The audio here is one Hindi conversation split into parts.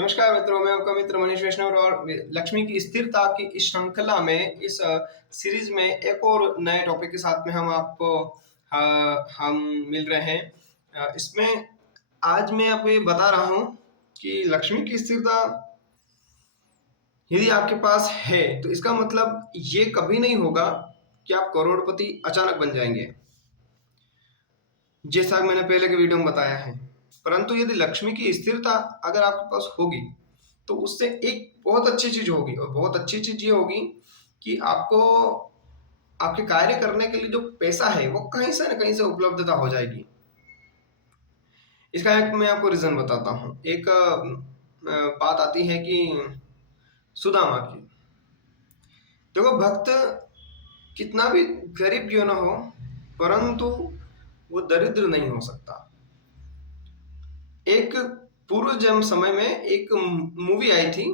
नमस्कार मित्रों, मैं आपका मित्र मनीष वैष्णव और लक्ष्मी की स्थिरता की इस श्रृंखला में इस सीरीज में एक और नए टॉपिक के साथ में हम मिल रहे हैं। इसमें आज मैं आपको ये बता रहा हूँ कि लक्ष्मी की स्थिरता यदि आपके पास है तो इसका मतलब ये कभी नहीं होगा कि आप करोड़पति अचानक बन जाएंगे, जैसा मैंने पहले के वीडियो में बताया है। परंतु यदि लक्ष्मी की स्थिरता अगर आपके पास होगी तो उससे एक बहुत अच्छी चीज होगी, और बहुत अच्छी चीज ये होगी कि आपको आपके कार्य करने के लिए जो पैसा है वो कहीं से न कहीं से उपलब्धता हो जाएगी। इसका एक मैं आपको रीजन बताता हूँ। एक बात आती है कि सुदामा की। देखो, भक्त कितना भी गरीब क्यों ना हो, परंतु वो दरिद्र नहीं हो सकता। एक पूर्व जन्म समय में एक मूवी आई थी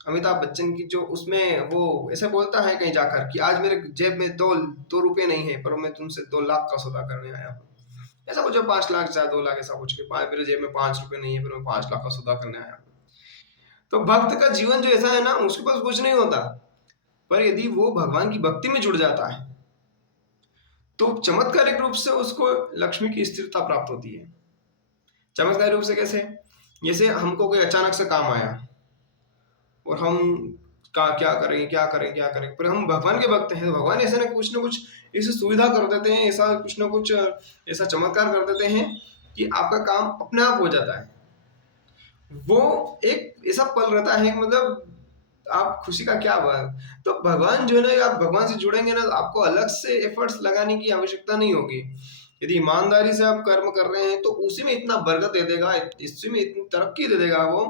अमिताभ बच्चन की, जो उसमें वो ऐसे बोलता है कहीं जाकर कि आज मेरे जेब में दो रुपए नहीं है, पर मैं तुमसे 2 लाख का सौदा करने आया हूँ। ऐसा कुछ 5 लाख या 2 लाख, ऐसा कुछ कि मेरे जेब में 5 रुपए नहीं है, पर मैं 5 लाख का सौदा करने आया हूँ। तो भक्त का जीवन जो ऐसा है ना, उसके पास कुछ नहीं होता, पर यदि वो भगवान की भक्ति में जुड़ जाता है तो चमत्कारिक रूप से उसको लक्ष्मी की स्थिरता प्राप्त होती है। चमत्कारिक रूप से कैसे? जैसे हमको कोई अचानक से काम आया और हम क्या करें, पर हम भगवान के भक्त हैं तो भगवान ऐसे ना कुछ ऐसी सुविधा कर देते हैं, ऐसा कुछ ना कुछ ऐसा चमत्कार कर देते हैं कि आपका काम अपने आप हो जाता है। वो एक ऐसा पल रहता है, मतलब आप खुशी का क्या बात। तो भगवान जो है ना, आप भगवान से जुड़ेंगे ना, तो आपको अलग से एफर्ट्स लगाने की आवश्यकता नहीं होगी। यदि ईमानदारी से आप कर्म कर रहे हैं तो उसी में इतना बरकत दे देगा, इसी में इतनी तरक्की दे देगा वो,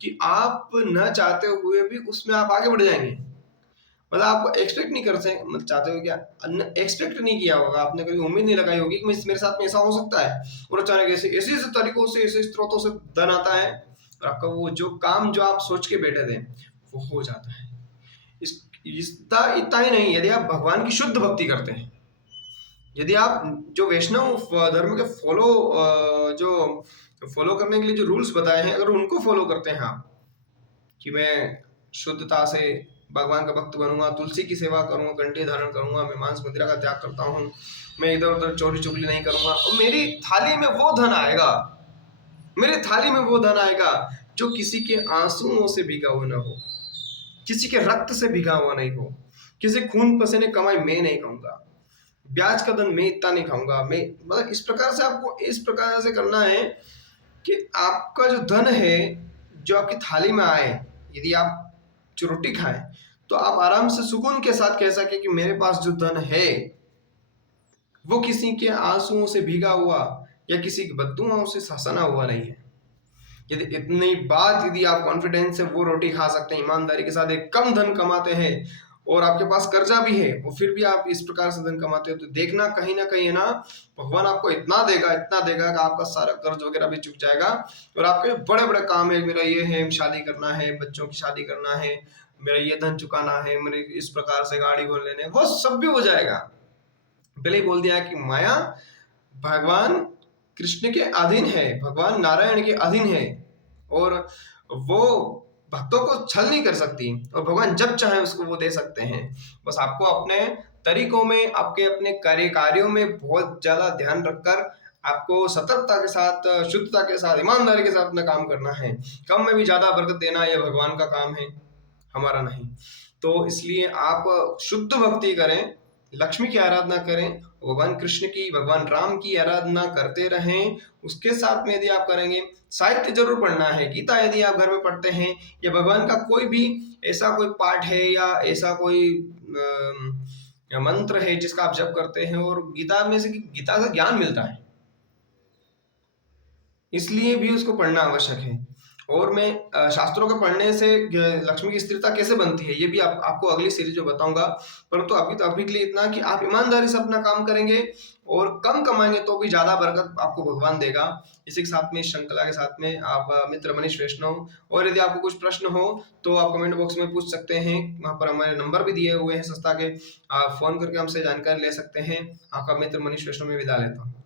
कि आप न चाहते हुए भी उसमें आप आगे बढ़ जाएंगे। मतलब आप एक्सपेक्ट नहीं कर सकते, मतलब चाहते हो क्या, एक्सपेक्ट नहीं किया होगा आपने, कभी उम्मीद नहीं लगाई होगी कि मेरे साथ में ऐसा हो सकता है, और अचानक ऐसे ऐसे ऐसे तरीकों से, ऐसे स्रोतों से धन आता है और आपका वो जो काम जो आप सोच के बैठे थे वो हो जाता है। इतना ही नहीं, यदि आप भगवान की शुद्ध भक्ति करते हैं, यदि आप जो वैष्णव धर्म के जो फॉलो करने के लिए जो रूल्स बताए हैं, अगर उनको फॉलो करते हैं आप, कि मैं शुद्धता से भगवान का भक्त बनूंगा, तुलसी की सेवा करूंगा, कंठी धारण करूंगा, मैं मांस मदिरा का त्याग करता हूँ, मैं इधर उधर चोरी चुगली नहीं करूंगा, और मेरी थाली में वो धन आएगा, मेरे थाली में वो धन आएगा जो किसी के आंसुओं से भीगा हुआ ना हो, किसी के रक्त से भीगा हुआ नहीं हो, किसी खून पसीने कमाई मैं नहीं खाऊंगा, ब्याज का धन मैं इतना नहीं खाऊंगा। मैं मतलब इस प्रकार से आपको इस प्रकार से करना है कि आपका जो धन है जो आपकी थाली में आए, यदि आप जो रोटी खाएं तो आप आराम से सुकून के साथ कह सके कि मेरे पास जो धन है वो किसी के आंसुओं से भीगा हुआ या किसी की बद्दुआओं से सना हुआ नहीं है। यदि इतनी बात, यदि आप कॉन्फिडेंस से वो रोटी खा सकते हैं, ईमानदारी के साथ एक कम धन कमाते हैं और आपके पास कर्जा भी है और फिर भी आप इस प्रकार से धन कमाते हो, तो देखना कहीं ना कहीं है ना, भगवान आपको इतना देगा कि आपका सारा कर्ज वगैरह भी चुक जाएगा, और आपके बड़े बड़े काम है, मेरा ये है, शादी करना है, बच्चों की शादी करना है, मेरा ये धन चुकाना है, मेरे इस प्रकार से गाड़ी घोड़ लेने, वो सब भी हो जाएगा। पहले ही बोल दिया कि माया भगवान कृष्ण के अधीन है, भगवान नारायण के अधीन है, और वो भक्तों को छल नहीं कर सकती, और भगवान जब चाहे उसको वो दे सकते हैं। बस आपको अपने तरीकों में, आपके अपने कार्यों में बहुत ज्यादा ध्यान रखकर आपको सतर्कता के साथ, शुद्धता के साथ, ईमानदारी के साथ अपना काम करना है। कम में भी ज्यादा बरकत देना यह भगवान का काम है, हमारा नहीं। तो इसलिए आप शुद्ध भक्ति करें, लक्ष्मी की आराधना करें, भगवान कृष्ण की, भगवान राम की आराधना करते रहें। उसके साथ में यदि आप करेंगे, साहित्य जरूर पढ़ना है। गीता यदि आप घर में पढ़ते हैं, या भगवान का कोई भी ऐसा कोई पाठ है या ऐसा कोई मंत्र है जिसका आप जप करते हैं, और गीता में से गीता का ज्ञान मिलता है, इसलिए भी उसको पढ़ना आवश्यक है। और मैं शास्त्रों को पढ़ने से लक्ष्मी की स्थिरता कैसे बनती है ये भी आपको अगली सीरीज में बताऊंगा। परंतु अभी के लिए इतना कि आप ईमानदारी से अपना काम करेंगे और कम कमाएंगे तो भी ज्यादा बरकत आपको भगवान देगा। इसी के साथ में, श्रृंखला के साथ में, आप मित्र मनीष वैष्णव। और यदि आपको कुछ प्रश्न हो तो आप कमेंट बॉक्स में पूछ सकते हैं, वहां पर हमारे नंबर भी दिए हुए हैं संस्था के, आप फोन करके हमसे जानकारी ले सकते हैं। आपका मित्र मनीष वैष्णव में विदा लेता हूँ।